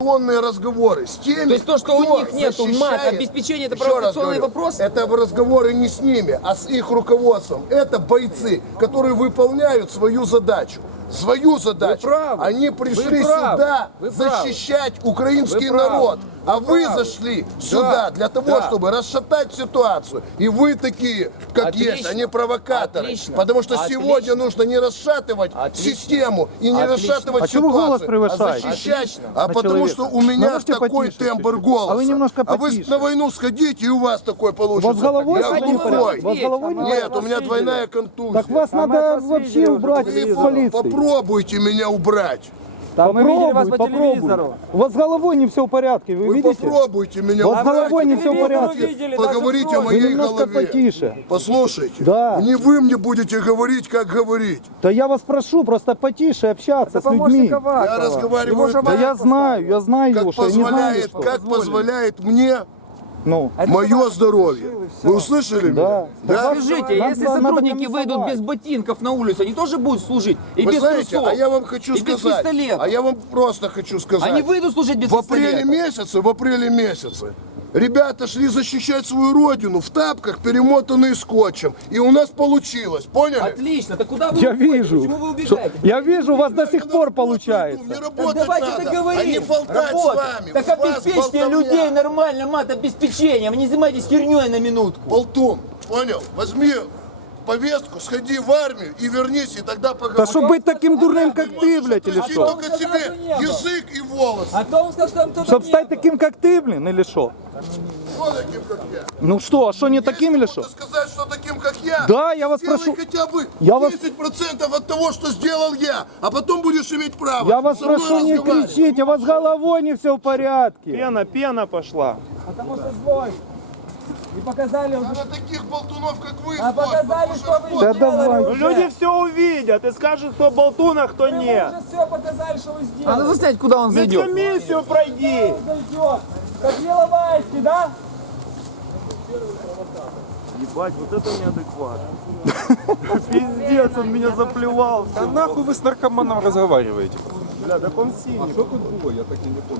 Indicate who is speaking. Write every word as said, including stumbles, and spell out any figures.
Speaker 1: разговоры с теми,
Speaker 2: То есть то, что
Speaker 1: кто
Speaker 2: у них нету мат,
Speaker 1: защищает-
Speaker 2: обеспечения, это
Speaker 1: Еще раз
Speaker 2: провокационный
Speaker 1: говорю,
Speaker 2: вопрос?
Speaker 1: Это разговоры не с ними, а с их руководством. Это бойцы, которые выполняют свою задачу. Свою задачу.
Speaker 2: правы.
Speaker 1: Они
Speaker 2: Вы
Speaker 1: пришли
Speaker 2: правы.
Speaker 1: сюда
Speaker 2: Вы правы.
Speaker 1: защищать украинский
Speaker 2: Вы правы.
Speaker 1: народ. А вы
Speaker 2: правы.
Speaker 1: зашли сюда для того,
Speaker 2: да.
Speaker 1: чтобы расшатать ситуацию. И вы такие, как
Speaker 2: Отлично.
Speaker 1: есть, они провокаторы.
Speaker 2: Отлично.
Speaker 1: Потому что
Speaker 2: Отлично.
Speaker 1: сегодня нужно не расшатывать
Speaker 2: Отлично.
Speaker 1: систему и не
Speaker 2: Отлично.
Speaker 1: расшатывать
Speaker 3: А чего вы
Speaker 1: ситуацию,
Speaker 3: голос
Speaker 1: а
Speaker 3: превышаете?
Speaker 1: защищать.
Speaker 2: Отлично.
Speaker 1: А
Speaker 3: На
Speaker 1: потому
Speaker 3: человека.
Speaker 1: что у меня
Speaker 3: Можете
Speaker 1: такой
Speaker 3: потише
Speaker 1: тембр
Speaker 3: чуть-чуть?
Speaker 1: голоса.
Speaker 3: А вы немножко
Speaker 1: А вы
Speaker 3: потише.
Speaker 1: на войну сходите, и у вас такой получится.
Speaker 3: У вас головой
Speaker 1: Я
Speaker 3: что-то не в
Speaker 1: глухой.
Speaker 3: порядке? У вас головой не в
Speaker 1: Нет,
Speaker 3: порядке?
Speaker 1: у меня двойная контузия.
Speaker 3: Так вас надо вообще убрать
Speaker 1: Вы
Speaker 3: из полиции.
Speaker 1: попробуйте меня убрать.
Speaker 4: Так мы видели вас
Speaker 3: Попробуй,
Speaker 4: по
Speaker 3: попробуй.
Speaker 4: телевизору.
Speaker 3: У вас с головой не все в порядке, вы
Speaker 1: Вы
Speaker 3: видите?
Speaker 1: попробуйте меня
Speaker 3: У вас с
Speaker 1: убрать.
Speaker 3: головой не все в
Speaker 4: телевизору
Speaker 3: порядке.
Speaker 4: видели,
Speaker 1: Поговорите
Speaker 4: даже
Speaker 1: о
Speaker 4: в
Speaker 1: моей
Speaker 3: Вы немножко
Speaker 1: голове.
Speaker 3: потише.
Speaker 1: Послушайте,
Speaker 3: Да.
Speaker 1: не вы мне будете говорить, как говорить.
Speaker 3: Да я вас прошу просто потише общаться
Speaker 4: Это
Speaker 3: с людьми.
Speaker 4: помощник
Speaker 1: Я
Speaker 4: Авакова.
Speaker 1: разговариваю
Speaker 4: Его же
Speaker 1: так,
Speaker 3: Да я
Speaker 4: Аваков
Speaker 3: знаю, я знаю
Speaker 1: как
Speaker 3: его, что я не знаю,
Speaker 1: позволяет,
Speaker 3: что.
Speaker 1: как позволяет мне
Speaker 3: Ну,
Speaker 1: мое здоровье. Вы услышали меня?
Speaker 3: Да.
Speaker 2: Скажите,
Speaker 3: Надо-
Speaker 2: если
Speaker 3: надо
Speaker 2: сотрудники
Speaker 3: комиссовать.
Speaker 2: выйдут без ботинков на улицу, они тоже будут служить? И
Speaker 1: Вы
Speaker 2: без
Speaker 1: знаете,
Speaker 2: трусов?
Speaker 1: а я вам хочу
Speaker 2: и без
Speaker 1: сказать,
Speaker 2: пистолета?
Speaker 1: а я вам просто хочу сказать.
Speaker 2: Они выйдут служить без
Speaker 1: В апреле
Speaker 2: пистолета?
Speaker 1: месяце, в апреле месяце ребята шли защищать свою родину в тапках, перемотанные скотчем. И у нас получилось, поняли?
Speaker 2: Отлично, так куда вы
Speaker 3: Я
Speaker 2: уходите?
Speaker 3: вижу.
Speaker 2: Почему вы
Speaker 3: Что-
Speaker 2: убегаете?
Speaker 3: Я вижу, у вас до сих
Speaker 1: Надо
Speaker 3: пор
Speaker 1: работать,
Speaker 3: получается.
Speaker 1: Не
Speaker 2: Так
Speaker 1: работать
Speaker 2: давайте
Speaker 1: надо,
Speaker 2: договорим.
Speaker 1: а не болтать
Speaker 2: Работать.
Speaker 1: с вами.
Speaker 2: Так
Speaker 1: Вас
Speaker 2: обеспечьте
Speaker 1: болтовня.
Speaker 2: людей нормально мат-обеспечением. Вы не занимайтесь херней на минутку.
Speaker 1: Болтун, понял? Возьми повестку, сходи в армию и вернись, и тогда поговорим.
Speaker 3: Да чтобы быть таким дурным, как ты, блядь, или
Speaker 1: Отращи
Speaker 3: что?
Speaker 1: только себе язык и волосы.
Speaker 4: А то он сказал, что там кто-то
Speaker 3: Чтоб
Speaker 4: не
Speaker 3: стать
Speaker 4: был.
Speaker 3: таким, как ты, блин, или что?
Speaker 1: Кто таким, как я?
Speaker 3: Ну что, а что, не таким или что?
Speaker 1: Можно сказать, что таким, как я?
Speaker 3: Да, я вас
Speaker 1: Сделай
Speaker 3: прошу.
Speaker 1: хотя бы
Speaker 3: Я вас-
Speaker 1: десять процентов от того, что сделал я, а потом будешь иметь право.
Speaker 3: Я вас
Speaker 1: со мной
Speaker 3: прошу не
Speaker 1: разговаривать.
Speaker 3: кричить, у вас с головой не все в порядке.
Speaker 5: Пена, пена пошла.
Speaker 4: Потому что злой. И показали, он-
Speaker 1: А на таких болтунов, как вы,
Speaker 4: а
Speaker 1: злость,
Speaker 4: показали,
Speaker 1: потому
Speaker 4: что вы
Speaker 3: Да
Speaker 4: сделали
Speaker 3: давай.
Speaker 5: Ну,
Speaker 4: уже.
Speaker 5: люди все увидят и скажут, кто болтун, а кто
Speaker 4: Вы
Speaker 5: нет.
Speaker 4: уже все показали, что вы сделали.
Speaker 2: Надо заснять, куда он зайдет.
Speaker 5: Медкомиссию пройди.
Speaker 4: Он зайдет. Как Еловайский, да?
Speaker 5: Ебать, вот это неадекват. Пиздец, он меня заплевал.
Speaker 6: А нахуй вы с наркоманом разговариваете?
Speaker 5: Бля, так он синий.